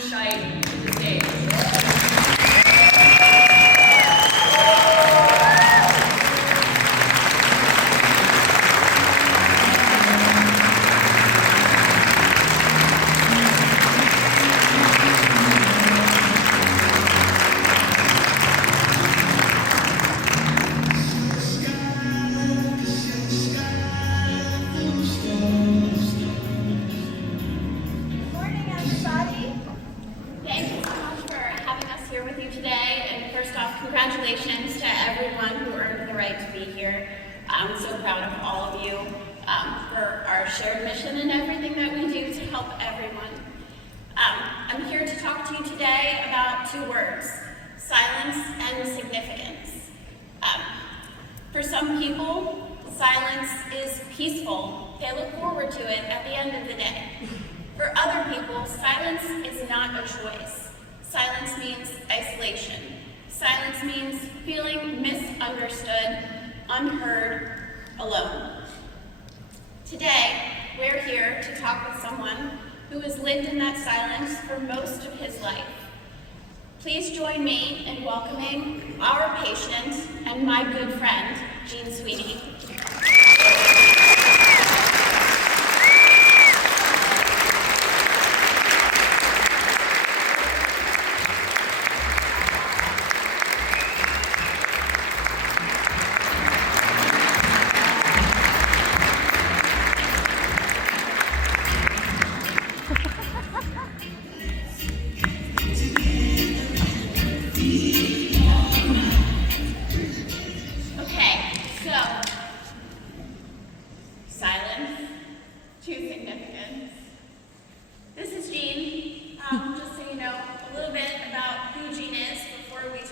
Shite to the stage. Congratulations to everyone who earned the right to be here. I'm so proud of all of you for our shared mission and everything that we do to help everyone. I'm here to talk to you today about two words, silence and significance. For some people, silence is peaceful. They look forward to it at the end of the day. For other people, silence is not a choice. Silence means isolation. Silence means feeling misunderstood, unheard, alone. Today, we're here to talk with someone who has lived in that silence for most of his life. Please join me in welcoming our patient and my good friend, Jean Sweeney.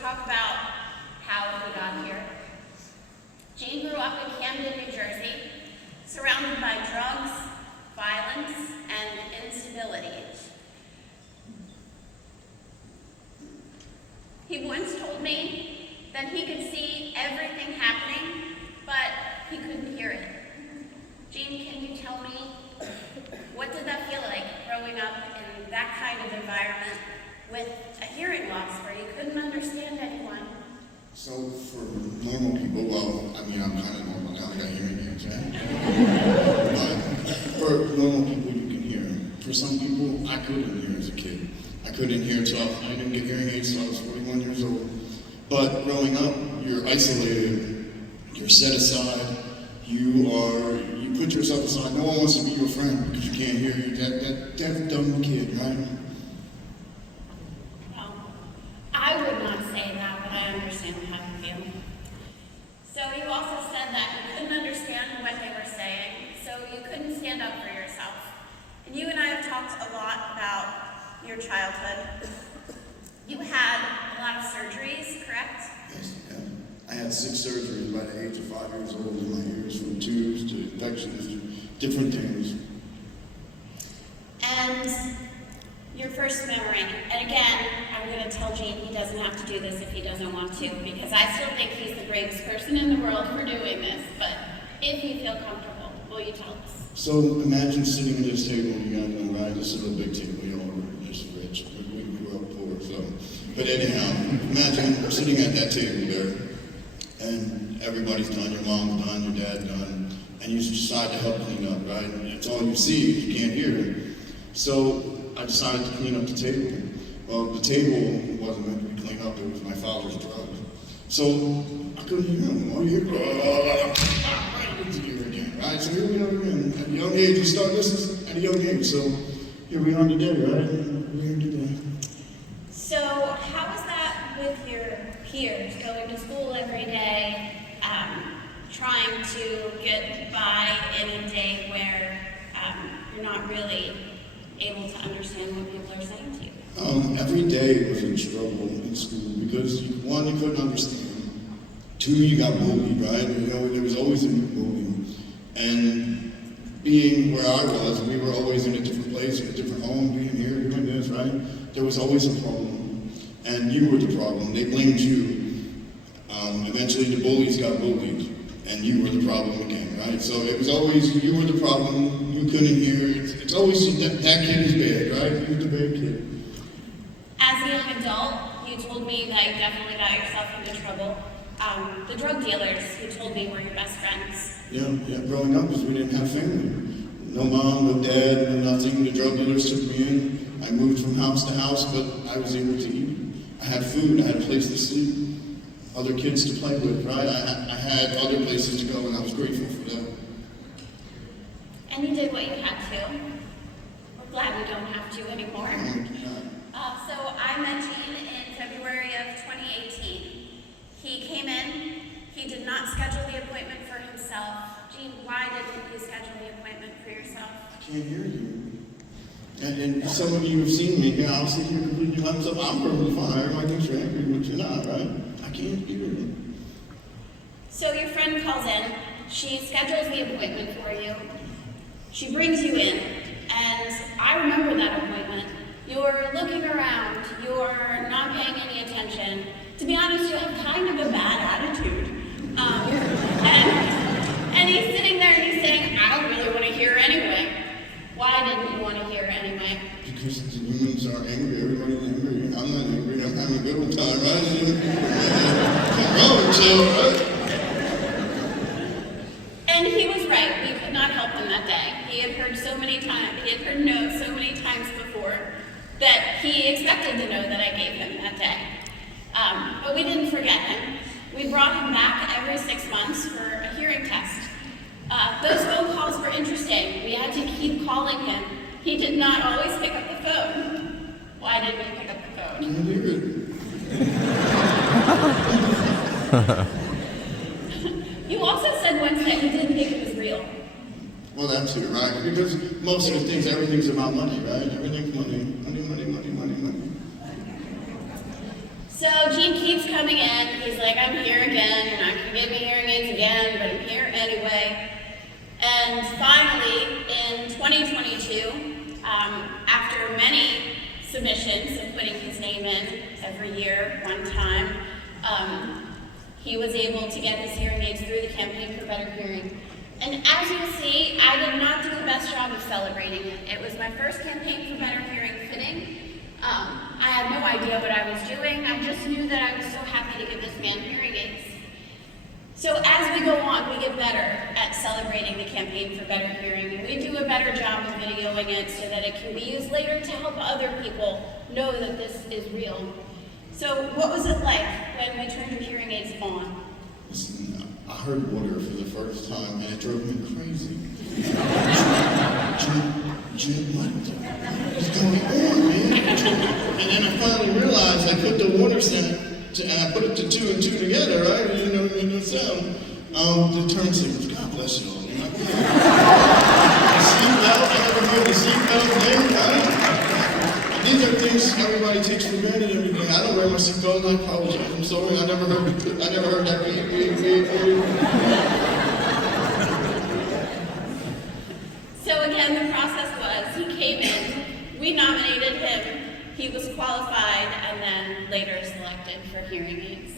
Talk about how we got here. Jean grew up in Camden, New Jersey, surrounded by drugs, violence, and instability. He once told me that he could see everything happening, but he couldn't hear it. Jean, can you tell me, what did that feel like growing up in that kind of environment with a hearing loss where you couldn't understand anyone? So for normal people, well, I mean, I'm kind of normal now, I got hearing aids, right? But for normal people, you can hear. For some people, I couldn't hear as a kid. I couldn't hear until I didn't get hearing aids until I was 41 years old. But growing up, you're isolated, you're set aside, you put yourself aside. No one wants to be your friend because you can't hear you. That deaf, dumb kid, right? I would not say that, but I understand how you feel. So you also said that you couldn't understand what they were saying, so you couldn't stand up for yourself. And you and I have talked a lot about your childhood. You had a lot of surgeries, correct? Yes, yeah. I had 6 surgeries by the age of 5 years old in my ears, from tubes to infections to different things. And your first memory, and again, I'm going to tell Jean he doesn't have to do this if he doesn't want to, because I still think he's the bravest person in the world for doing this, but if you feel comfortable, will you tell us? So imagine sitting at this table, you guys know, right? This is a big table, we all were just rich, we grew up poor, so. But anyhow, imagine we're sitting at that table there, and everybody's done, your mom's done, your dad's done, and you decide to help clean up, right? And it's all you see, you can't hear it. So I decided to clean up the table. Well, the table wasn't meant to be cleaned up, it was my father's drugs. So I couldn't hear him. All you hear again, right? So here we are again. At a young age, we start this at a young age. So here we are today, right? We're here today. So how was that with your peers, going to school every day, trying to get by in a day where you're not really able to understand what people are saying to you? Every day was a struggle in school because, one, you couldn't understand. 2, you got bullied, right? You know, there was always a new bully. And being where I was, we were always in a different place, in a different home, being here, doing this, right? There was always a problem. And you were the problem. They blamed you. Eventually, the bullies got bullied, and you were the problem again, right? So it was always, you were the problem, you couldn't hear. It's always, that kid is bad, right? He was the bad kid. As a young adult, you told me that you definitely got yourself into trouble. The drug dealers, you told me, were your best friends. Yeah, growing up, because we didn't have family. No mom, no dad, no nothing. The drug dealers took me in. I moved from house to house, but I was able to eat. I had food, I had a place to sleep, other kids to play with, right? I had other places to go, and I was grateful for that. And you did what you had to. We're glad we don't have to anymore. So I met Gene in February of 2018. He came in, he did not schedule the appointment for himself. Gene, why didn't you schedule the appointment for yourself? I can't hear you. And some of you have seen me, I'll sit here completely by myself. I'm perfectly fine. Everybody thinks you're angry, but you're not, right? I can't hear you. So your friend calls in, she schedules the appointment for you, she brings you in, and I remember that appointment. You're looking around, you're not paying any attention. To be honest, you have kind of a bad attitude. And he's sitting there and he's saying, I don't really want to hear anyway. Why didn't you want to hear anyway? Because the humans are angry, everybody's angry. I'm not angry, I'm having a good old time, right? And he was right, we could not help him that day. He had heard so many times, he had heard no so many times before that he expected the no that I gave him that day. But we didn't forget him. We brought him back every 6 months for a hearing test. Those phone calls were interesting. We had to keep calling him. He did not always pick up the phone. Why didn't he pick up the phone? Can't hear it. You also said once that you didn't think it was real. Well, that's it, right? Because most of the things, everything's about money, right? Everything's money. Money. So Gene keeps coming in. He's like, I'm here again. You're not going to give me hearing aids again, but I'm here anyway. And finally, in 2022, after many submissions of putting his name in every year, one time, he was able to get his hearing aids through the Campaign for Better Hearing. And as you'll see, I did not do the best job of celebrating it. It was my first Campaign for Better Hearing fitting. I had no idea what I was doing. I just knew that I was so happy to give this man hearing aids. So as we go on, we get better at celebrating the Campaign for Better Hearing. We do a better job of videoing it so that it can be used later to help other people know that this is real. So what was it like when we turned your hearing aids on? Listen, I heard water for the first time and it drove me crazy. Jim, what is going on, man? And then I finally realized I put the water set and I put it to 2 and 2 together, right? You know, the sound. The turntables. God bless you all. You know? The seatbelt. I never heard the seatbelt thing, right? These are things everybody takes for granted every day. I don't wear my seatbelt, and I apologize. I'm sorry. I never heard that beep. So again, the process was, he came in, we nominated him, he was qualified, and then later selected for hearing aids.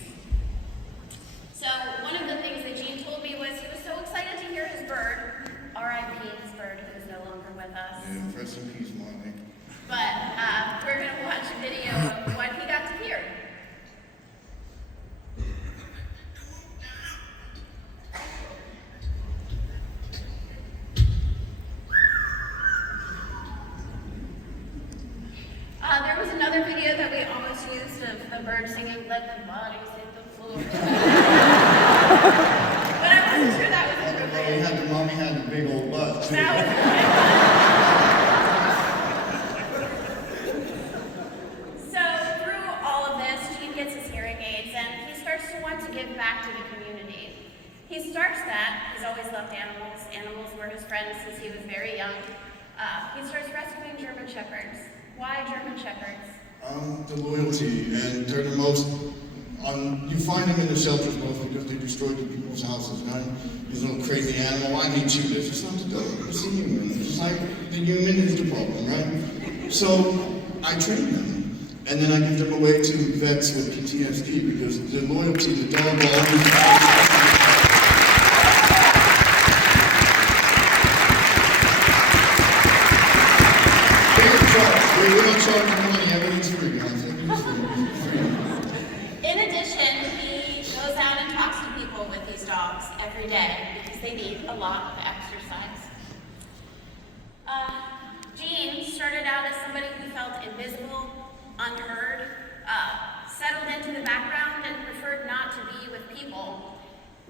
So one of the things that Gene told me was he was so excited to hear his bird, R.I.P. his bird, who is no longer with us. Yeah, rest in peace, Mike. But we're going to watch a video of what he got to hear. There was another video that we almost used of the bird singing, "Let the bodies hit the floor." But I wasn't sure that was appropriate. Mommy had the big old butt, too. So through all of this, Gene gets his hearing aids and he starts to want to give back to the community. He starts that, he's always loved animals. Animals were his friends since he was very young. He starts rescuing German Shepherds. Why German Shepherds? The loyalty, and they're the most, you find them in the shelters mostly because they destroyed the people's houses, right? These little crazy animal, I need you, it's not the dog, it's the human. It's just like the human is the problem, right? So I train them, and then I give them away to vets with PTSD because the loyalty, the dog will always we're not charging money, everything's free, guys. lot of exercise. Jean started out as somebody who felt invisible, unheard, settled into the background and preferred not to be with people.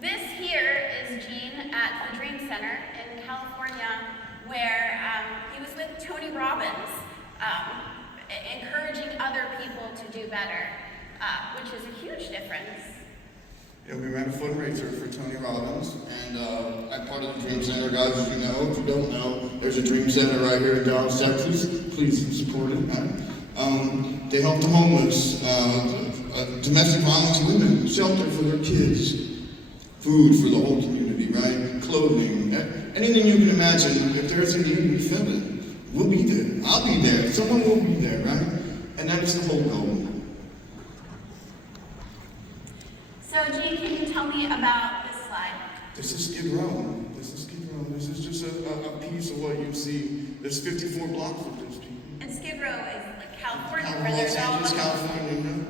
This here is Jean at the Dream Center in California, where he was with Tony Robbins, encouraging other people to do better, which is a huge difference. Yeah, we ran a fundraiser for Tony Robbins, and I'm part of the Dream Center, guys. As you know, if you don't know, there's a Dream Center right here in Dallas, Texas. Please support it. They help the homeless, domestic violence women, shelter for their kids, food for the whole community, right? Clothing, anything you can imagine. If there's a need, we fill it. We'll be there. I'll be there. Someone will be there, right? And that is the whole goal. So, Jean, can you tell me about this slide? This is Skid Row. This is just a piece of what you see. There's 54 blocks of this. And Skid Row is like California, where Los there's all Angeles, California. Yeah.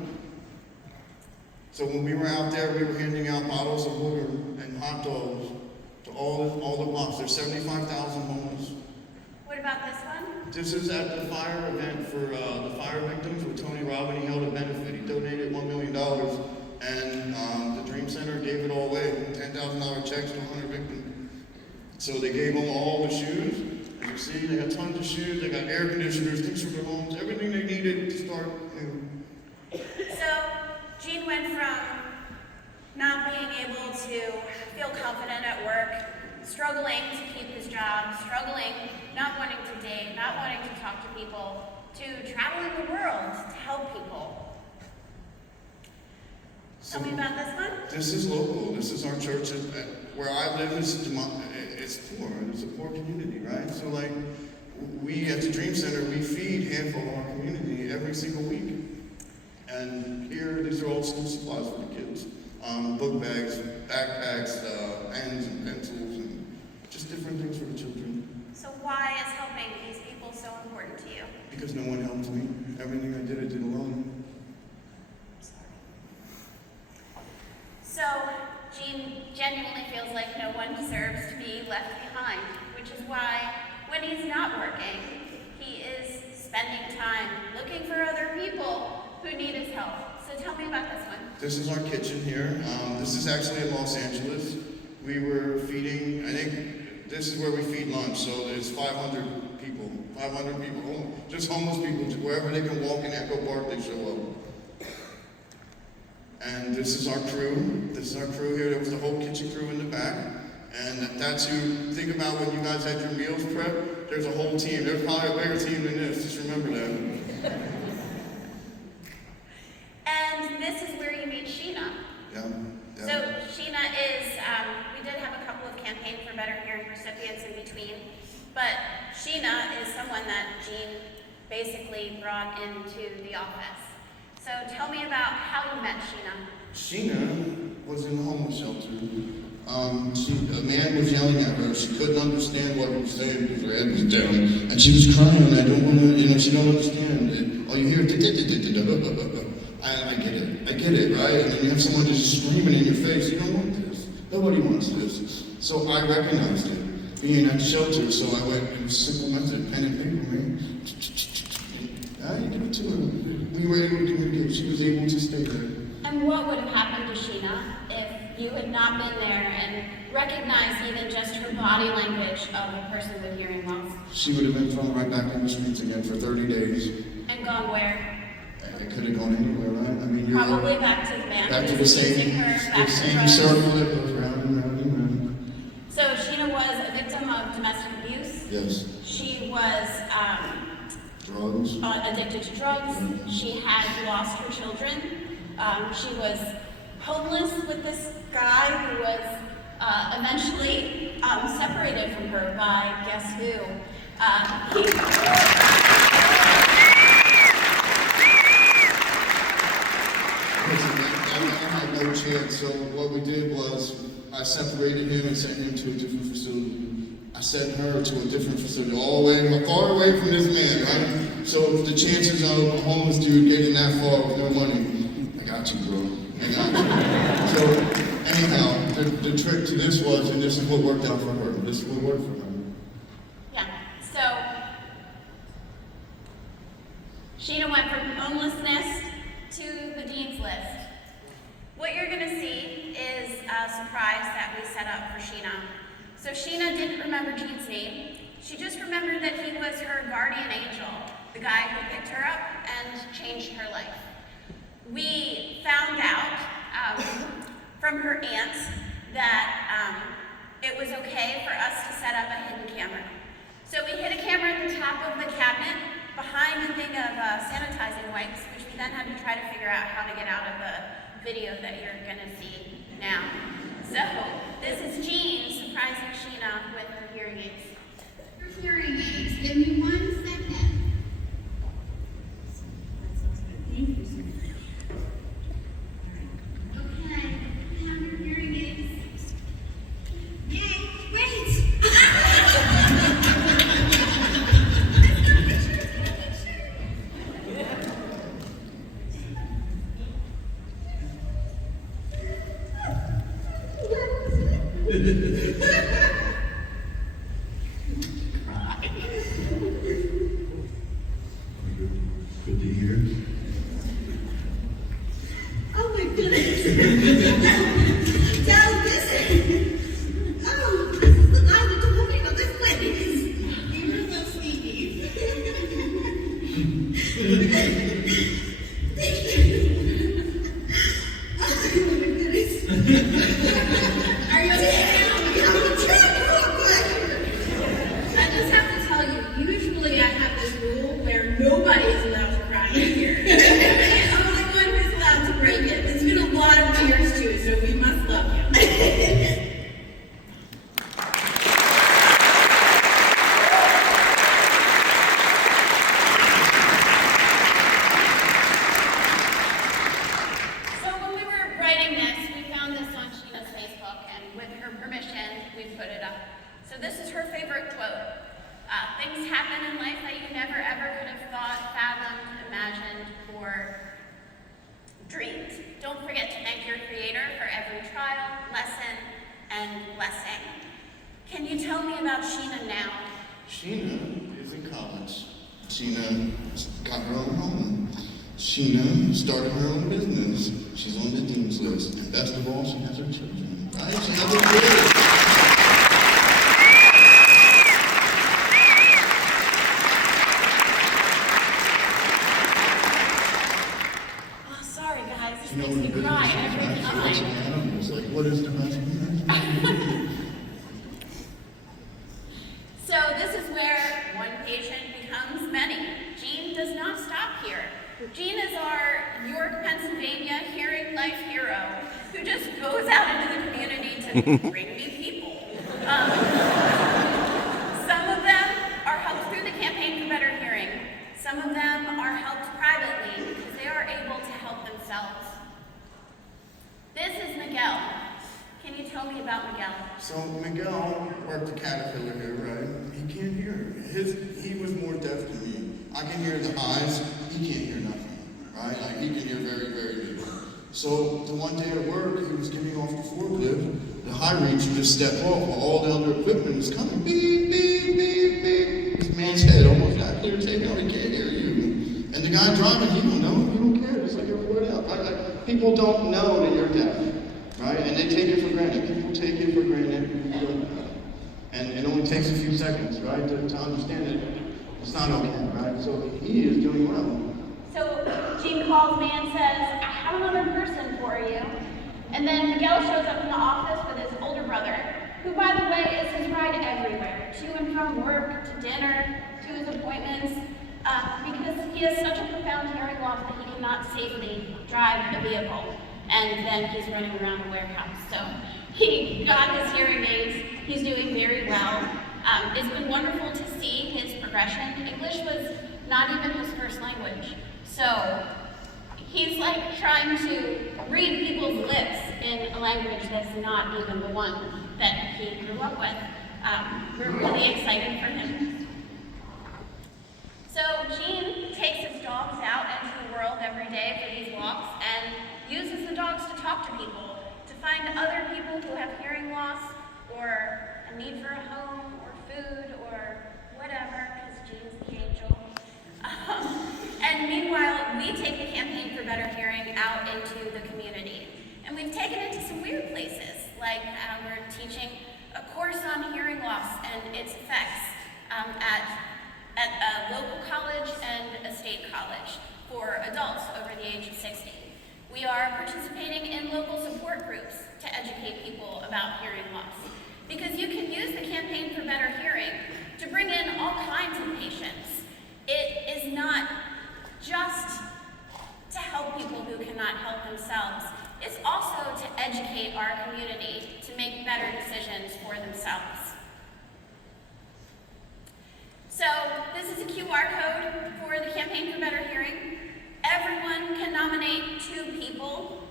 So when we were out there, we were handing out bottles of water and hot dogs to all the blocks. There's 75,000 homeless. What about this one? This is at the fire event for the fire victims with Tony Robbins. He held a benefit. He donated $1 million, and the Dream Center gave it all away. $10,000 checks to 100 victims. So they gave them all the shoes. As you see, they got tons of shoes. They got air conditioners, things for their homes, everything they needed to start new. So, Jean went from not being able to feel confident at work, struggling to keep his job, struggling, not wanting to date, not wanting to talk to people, to traveling the world to help people. Tell me about this one. This is local. This is our church. Where I live it's poor. It's a poor community, right? So like, we at the Dream Center, we feed half of our community every single week. And here, these are all school supplies for the kids. Book bags, backpacks, pens and pencils, and just different things for the children. So why is helping these people so important to you? Because no one helped me. Everything I did alone. So, Jean genuinely feels like no one deserves to be left behind, which is why, when he's not working, he is spending time looking for other people who need his help. So tell me about this one. This is our kitchen here. This is actually in Los Angeles. We were feeding, I think this is where we feed lunch, so there's 500 people, just homeless people, wherever they can walk in Echo Park, they show up. And this is our crew. This is our crew here. There was the whole kitchen crew in the back. And that's who, think about when you guys had your meals prep, there's a whole team. There's probably a bigger team than this, just remember that. And this is where you meet Sheena. Yeah. So Sheena is, we did have a couple of Campaign for Better Hearing recipients in between, but Sheena is someone that Jean basically brought into the office. So tell me about how you met Sheena. Sheena was in the homeless shelter. A man was yelling at her. She couldn't understand what he was saying because her head was down. And she was crying. I don't want to, she don't understand it. All you hear, I get it, right? And then you have someone just screaming in your face. You don't want this. Nobody wants this. So I recognized it, being at the shelter. So I went, it was a simple method, pen and paper, man. I did it to her. We were able to communicate. She was able to stay there. And what would have happened to Sheena if you had not been there and recognized even just her body language of a person with hearing loss? She would have been thrown right back in the streets again for 30 days. And gone where? I could have gone anywhere, right? I mean, probably back to the man. Back to the same circle that goes round and round and round. So Sheena was a victim of domestic abuse. Yes. She was drugs. Addicted to drugs. She had lost her children. She was homeless with this guy who was eventually separated from her by guess who? I had no chance, so what we did was I separated him and sent him to a different facility. I sent her to a different facility, all the way, far away from this man, right? So the chances of a homeless dude getting that far with no money, I got you, bro. I got you. So anyhow, the trick to this was, and this is what worked out for her. This is what worked for her. Yeah. So Sheena went from homelessness to the dean's list. What you're going to see is a surprise that we set up for Sheena. So Sheena didn't remember Gene's name. She just remembered that he was her guardian angel, the guy who picked her up and changed her life. We found out from her aunt that it was okay for us to set up a hidden camera. So we hid a camera at the top of the cabinet behind a thing of sanitizing wipes, which we then had to try to figure out how to get out of the video that you're going to see now. So this is Jean surprising Sheena with her hearing aids. Her hearing aids. Give me 1 second. Thank you so much. Okay, you have your hearing aids. Yay! Wait! Good to hear. Oh my goodness! Now listen! Oh, this is the guy that told me about this place! You were so sneaky. Thank you! Oh my goodness! Are you okay now? I'm trying real quick! I just have to tell you, usually I have this rule where nobody is allowed to cry in here. I'm the only one who's allowed to break it. There's been a lot of tears too, so we must love you. So when we were writing this, we found this on Sheena's Facebook, and with her permission, we put it up. So this is her favorite quote. Things happen in life that you never ever could have thought, fathomed, imagined, or dreamed. Don't forget to thank your Creator for every trial, lesson, and blessing. Can you tell me about Sheena now? Sheena is in college. Sheena got her own home. Sheena started her own business. She's on the dean's list. And best of all, she has her children. Right? She has her kids. Oh, sorry guys, this You know, makes me when the cry business every is matching time. animals, like, what is the matching? So this is where one patient becomes many. Jean does not stop here. Jean is our York, Pennsylvania hearing life hero who just goes out into the community to bring me people. Some of them are helped through the campaign for better hearing. Some of them are helped privately because they are able to help themselves. This is Miguel. Can you tell me about Miguel? So Miguel worked at Caterpillar here, right? He can't hear. He was more deaf than me. I can hear the highs, he can't hear nothing, right? Like he can hear very, very little. So the one day at work, he was getting off the forklift, the high reach just stepped off while all the other equipment was coming. Beep, beep, beep, beep. This man's head almost got clear taken out, he can't hear you. And the guy driving, he don't know, he don't care, just like everybody else. Like, people don't know that you're deaf, right? And they take it for granted. People take it for granted. And it only takes a few seconds, right, to understand it. It's not okay, right? So he is doing well. So Jean calls me and says, I have another person for you. And then Miguel shows up in the office with his older brother, who, by the way, is his ride everywhere, to and from work, to dinner, to his appointments, because he has such a profound hearing loss that he cannot safely drive a vehicle. And then he's running around a warehouse. So he got his hearing aids. He's doing very well. It's been wonderful to see his progression. English was not even his first language. So he's like trying to read people's lips in a language that's not even the one that he grew up with. We're really excited for him. So Jean takes his dogs out into the world every day for these walks and uses the dogs to talk to people, to find other people who have hearing loss or a need for a home or food or whatever, because Jean's the angel. And meanwhile, we take the Campaign for Better Hearing out into the community. And we've taken it to some weird places, like we're teaching a course on hearing loss and its effects at a local college and a state college for adults over the age of 60. We are participating in local support groups to educate people about hearing loss. Because you can use the Campaign for Better Hearing to bring in all kinds of patients. It is not just to help people who cannot help themselves. It's also to educate our community to make better decisions for themselves. So this is a QR code for the Campaign for Better Hearing. Everyone can nominate 2 people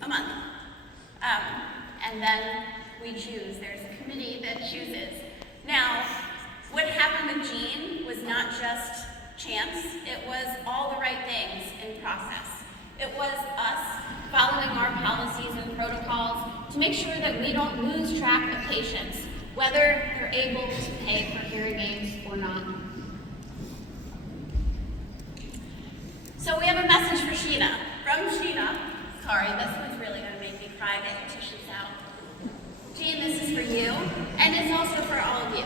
a month. And then we choose. There's a committee that chooses. Now, what happened with Jean was not just chance. It was all the right things in process. It was us following our policies and protocols to make sure that we don't lose track of patients, whether they're able to pay for hearing aids or not. So we have a message for Sheena, from Sheena. Sorry, this one's really going to make me cry. Get your tissues out. Jean, this is for you, and it's also for all of you.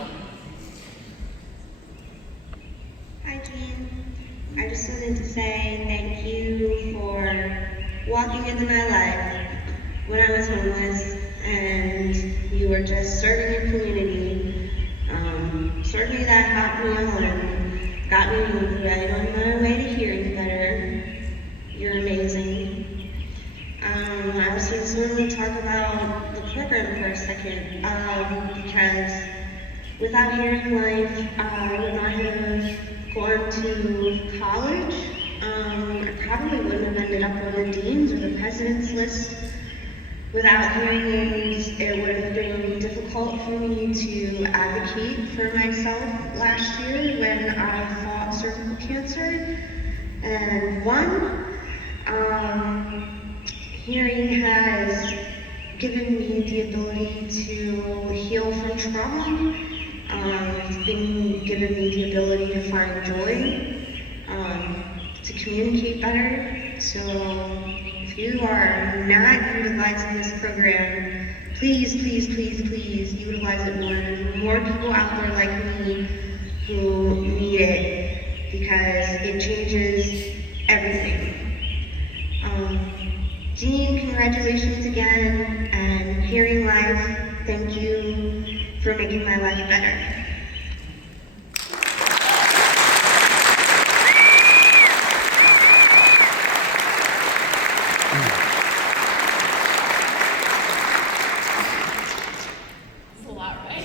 Hi, Jean. I just wanted to say thank you for walking into my life when I was homeless, and you were just serving your community. Certainly that helped me a lot. Got me moved right on my way to hearing better. You're amazing. I also just wanted to talk about the program for a second, because without Hearing Life, I would not have gone to college. I probably wouldn't have ended up on the dean's or the president's list. Without hearing aids, it would have been difficult for me to advocate for myself last year when I fought cervical cancer and won. Hearing has given me the ability to heal from trauma. It's given me the ability to find joy, to communicate better. So if you are not utilizing this program, please, please, please, please utilize it more. There's more people out there like me who need it because it changes everything. Jean, congratulations again, and Hearing Life, thank you for making my life better. It's a lot, right?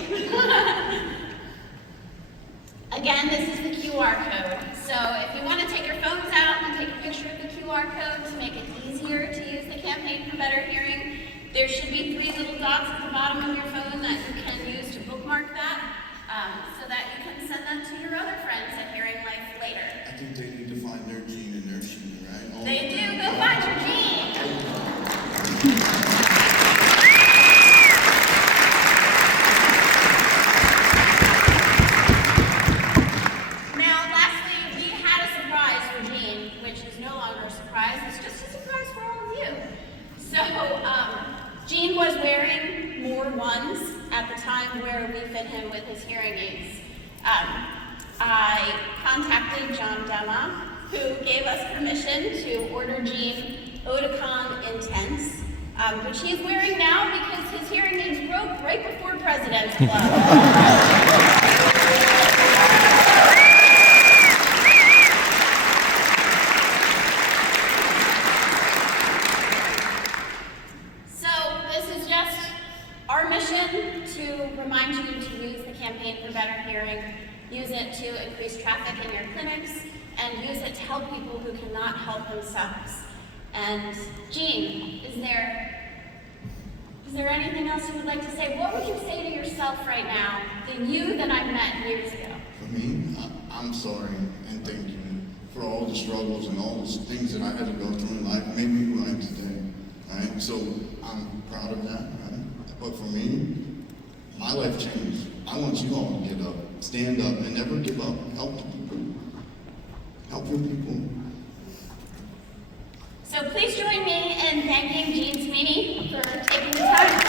Again, this is the QR code. So if you want to take your phones out and take a picture of the QR code to make it easier to use the Campaign for Better Hearing, there should be 3 little dots at the bottom of your phone that you can use to bookmark that, so that you can send that to your other friends at Hearing Life later. I think they need to find their Jean and their Sheena, right? All They do. Go find your Jean. Now, lastly, we had a surprise for Jean, which is no longer a surprise. It's just a surprise for all of you. So, Jean was wearing more ones at the time where we fit him with his hearing aids. I contacted John Dema, who gave us permission to order Jean Oticon Intense, which he's wearing now because his hearing aids broke right before President's Club. Our mission to remind you to use the Campaign for Better Hearing, use it to increase traffic in your clinics, and use it to help people who cannot help themselves. And Jean, is there anything else you would like to say? What would you say to yourself right now, the you that I met years ago? For me, I'm sorry and thank you for all the struggles and all the things that I had to go through in life. Made me who I am today. Right? So I'm proud of that. Right? But for me, my life changed. I want you all to get up, stand up, and never give up. Help the people. Help your people. So please join me in thanking Jean Sweeney for taking the time.